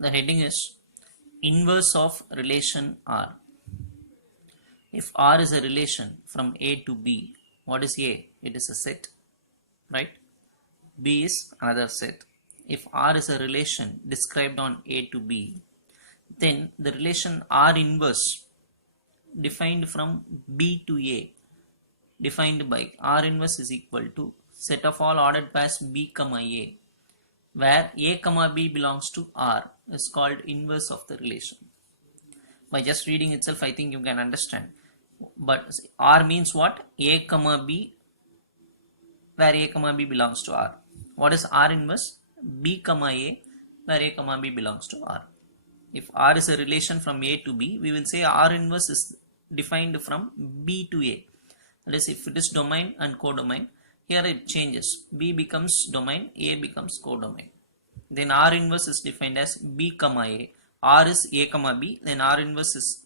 The heading is inverse of relation R. If R is a relation from A to B, what is A? It is a set, right? B is another set. If R is a relation described on A to B, then the relation R inverse defined from B to A, defined by R inverse is equal to set of all ordered pairs B comma A, where A comma B belongs to R, is called inverse of the relation. By just reading itself, I think you can understand. But R means what? A comma B, where A comma B belongs to R. What is R inverse? B comma A, where A comma B belongs to R. If R is a relation from A to B, we will say R inverse is defined from B to A. That is, if it is domain and codomain, here it changes. B becomes domain, A becomes codomain. Then R inverse is defined as B comma A. R is A comma B, then R inverse is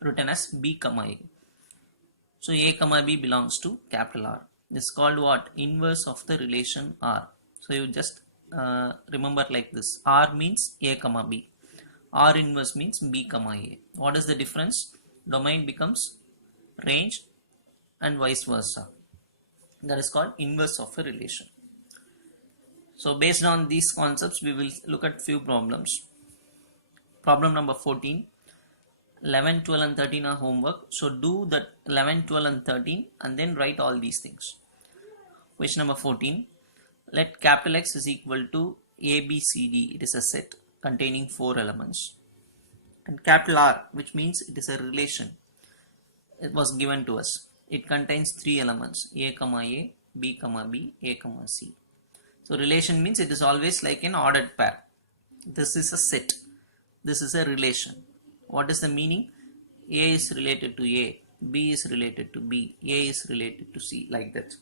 written as B comma A. So A comma B belongs to capital R. This is called what? Inverse of the relation R. So you just remember like this. R means A comma B. R inverse means B comma A. What is the difference? Domain becomes range and vice versa. That is called inverse of a relation. So based on these concepts, we will look at few problems. Problem number 14. 11, 12 and 13 are homework. So do that 11, 12 and 13 and then write all these things. Question number 14. Let capital X is equal to ABCD. It is a set containing 4 elements. And capital R, which means it is a relation, it was given to us. It contains 3 elements, A comma A, B comma B, A comma C. So relation means it is always like an ordered pair. This is a set. This is a relation. What is the meaning? A is related to A, B is related to B, A is related to C, like that.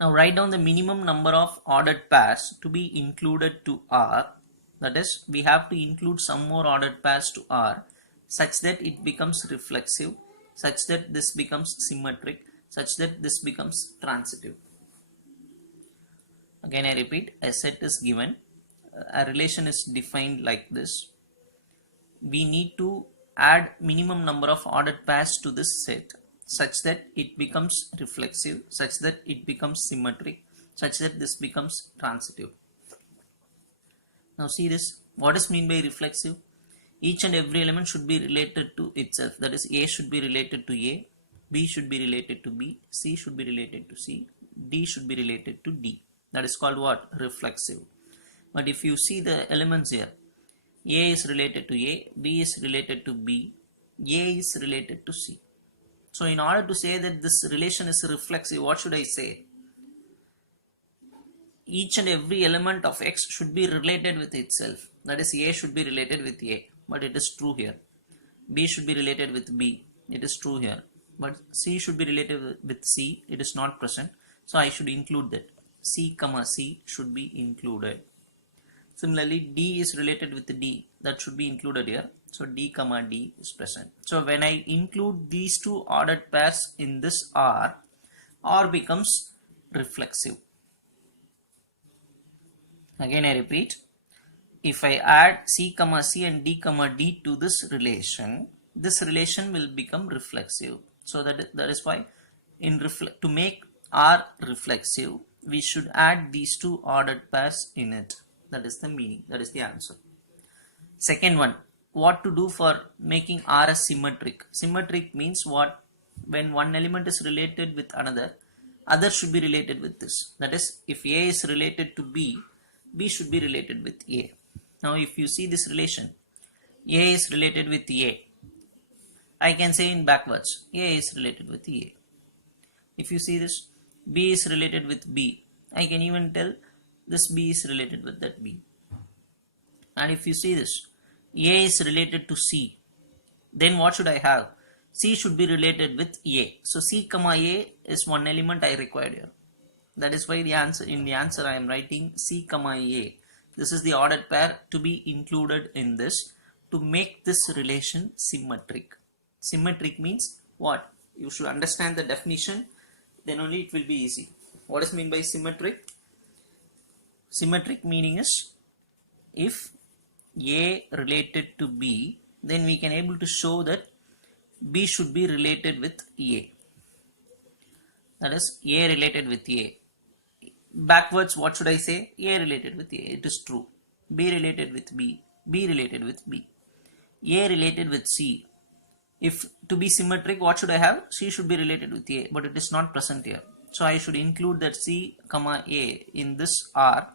Now write down the minimum number of ordered pairs to be included to R. That is, we have to include some more ordered pairs to R such that it becomes reflexive, such that this becomes symmetric, such that this becomes transitive. Again I repeat, a set is given, a relation is defined like this. We need to add minimum number of ordered pairs to this set such that it becomes reflexive, such that it becomes symmetric, such that this becomes transitive. Now see this, what is meant by reflexive? Each and every element should be related to itself. That is, A should be related to A, B should be related to B, C should be related to C, D should be related to D. That is called what? Reflexive. But if you see the elements here, A is related to A, B is related to B, A is related to C. So in order to say that this relation is reflexive, what should I say? Each and every element of X should be related with itself. That is, A should be related with A, but it is true here. B should be related with B, it is true here. But C should be related with C, it is not present. So I should include that. C comma C should be included. Similarly, D is related with D, that should be included here. So D comma D is present. So when I include these two ordered pairs in this R becomes reflexive. Again I repeat, if I add C comma C and D comma D to this relation will become reflexive. So that is why to make R reflexive, we should add these two ordered pairs in it. That is the meaning, that is the answer. Second one, what to do for making R as symmetric? Symmetric means what? When one element is related with another, other should be related with this. That is, if A is related to B, B should be related with A. Now if you see this relation, A is related with A, I can say in backwards, A is related with A. If you see this, B is related with B, I can even tell this B is related with that B. And if you see this, A is related to C, then what should I have? C should be related with A. So C comma A is one element I required here. That is why in the answer I am writing C comma A. This is the ordered pair to be included in this to make this relation symmetric. Symmetric means what? You should understand the definition, then only it will be easy. What is meant by symmetric? Symmetric meaning is if A related to B, then we can able to show that B should be related with A. That is A related with A. Backwards, what should I say? A related with A. It is true. B related with B. B related with B. A related with C. If to be symmetric, what should I have? C should be related with A, but it is not present here. So I should include that C, comma A in this R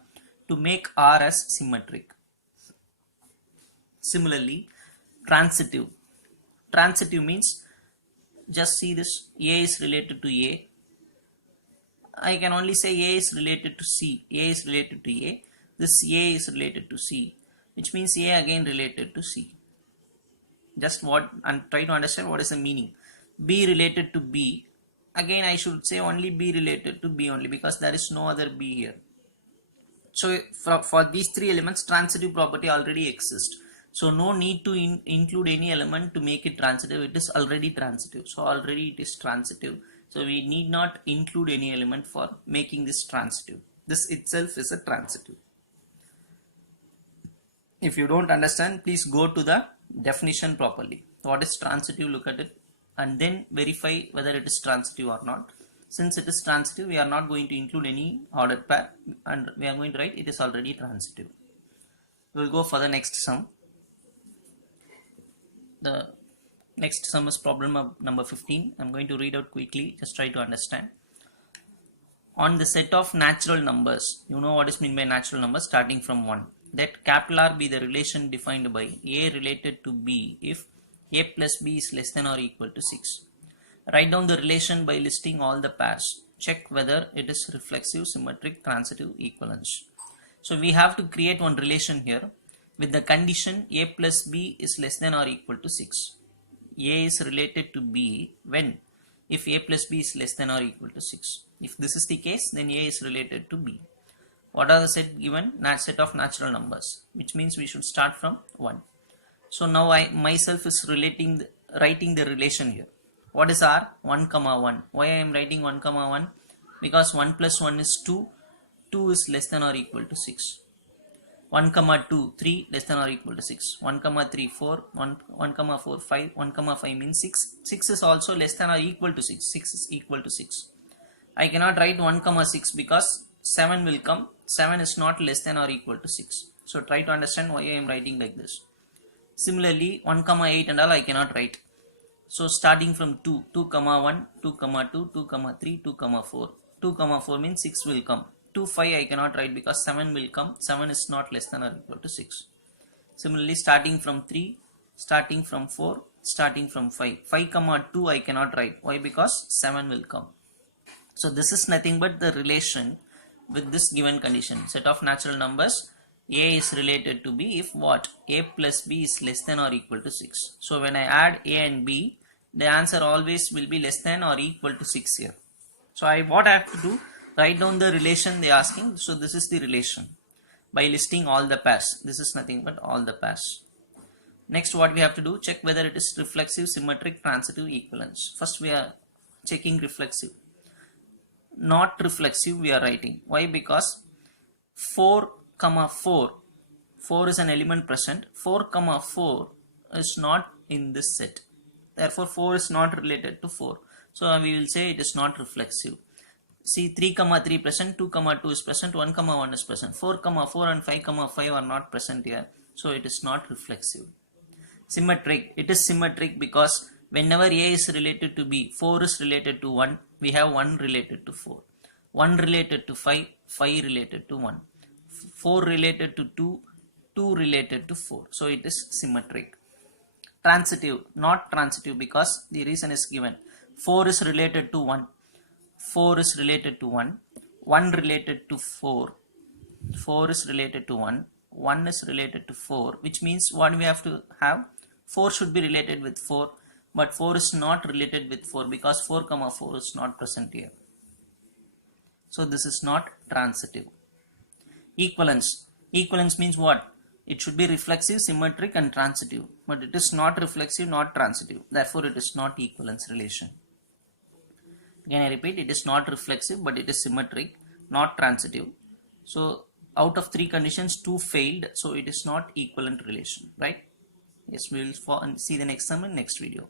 to make R as symmetric. Similarly, transitive. Transitive means, just see this, A is related to A. I can only say A is related to C. A is related to A. This A is related to C, which means A again related to C. Just what, and try to understand what is the meaning. B related to B. Again, I should say only B related to B only, because there is no other B here. So for these three elements, transitive property already exists. So no need to include any element to make it transitive. It is already transitive. So already it is transitive. So we need not include any element for making this transitive. This itself is a transitive. If you don't understand, please go to the definition properly. What is transitive? Look at it and then verify whether it is transitive or not. Since it is transitive, we are not going to include any ordered pair and we are going to write it is already transitive. We will go for the next sum. The next sum is problem of number 15. I'm going to read out quickly, just try to understand. On the set of natural numbers, you know what is meant by natural numbers, starting from 1. Let capital R be the relation defined by A related to B if A plus B is less than or equal to 6. Write down the relation by listing all the pairs. Check whether it is reflexive, symmetric, transitive, equivalence. So we have to create one relation here with the condition A plus B is less than or equal to 6. A is related to B when? If A plus B is less than or equal to 6. If this is the case, then A is related to B. What are the set given? Set of natural numbers, which means we should start from 1. So now I myself is writing the relation here. What is R? 1, 1. Why I am writing 1, 1? Because 1 plus 1 is 2. 2 is less than or equal to 6. 1, 2, 3 less than or equal to 6. 1, 3, 4, 1, 4, 5, 1, 5 means 6. 6 is also less than or equal to 6. 6 is equal to 6. I cannot write 1, 6 because 7 will come. 7 is not less than or equal to 6. So try to understand why I am writing like this. Similarly, 1, 8 and all I cannot write. So starting from 2, 2, 1, 2, 2, 2, 3, 2, 4. 2, 4 means 6 will come. 2, 5 I cannot write because 7 will come. 7 is not less than or equal to 6. Similarly, starting from 3, starting from 4, starting from 5. 5, 2 I cannot write. Why? Because 7 will come. So this is nothing but the relation with this given condition. Set of natural numbers, A is related to B if what? A plus B is less than or equal to 6. So when I add A and B, the answer always will be less than or equal to 6 here. So what I have to do? Write down the relation they are asking. So this is the relation by listing all the pairs. This is nothing but all the pairs. Next, what we have to do? Check whether it is reflexive, symmetric, transitive, equivalence. First we are checking reflexive. Not reflexive we are writing. Why? Because 4, 4. 4 is an element present. 4, 4 is not in this set. Therefore 4 is not related to 4. So we will say it is not reflexive. See, 3, 3 present, 2, 2 is present, 1, 1 is present. 4, 4 and 5, 5 are not present here. So it is not reflexive. Symmetric. It is symmetric because whenever A is related to B, 4 is related to 1, we have 1 related to 4. 1 related to 5, 5 related to 1. 4 related to 2, 2 related to 4. So it is symmetric. Transitive. Not transitive because the reason is given. 4 is related to 1. 4 is related to 1. 1 related to 4. 4 is related to 1. 1 is related to 4. Which means what we have to have? 4 should be related with 4. But 4 is not related with 4 because 4, 4 is not present here. So this is not transitive. Equivalence. Equivalence means what? It should be reflexive, symmetric and transitive. But it is not reflexive, not transitive. Therefore it is not equivalence relation. Again I repeat, it is not reflexive but it is symmetric, not transitive. So out of 3 conditions 2 failed, so it is not equivalent relation, right? Yes, we will see the next sum in next video.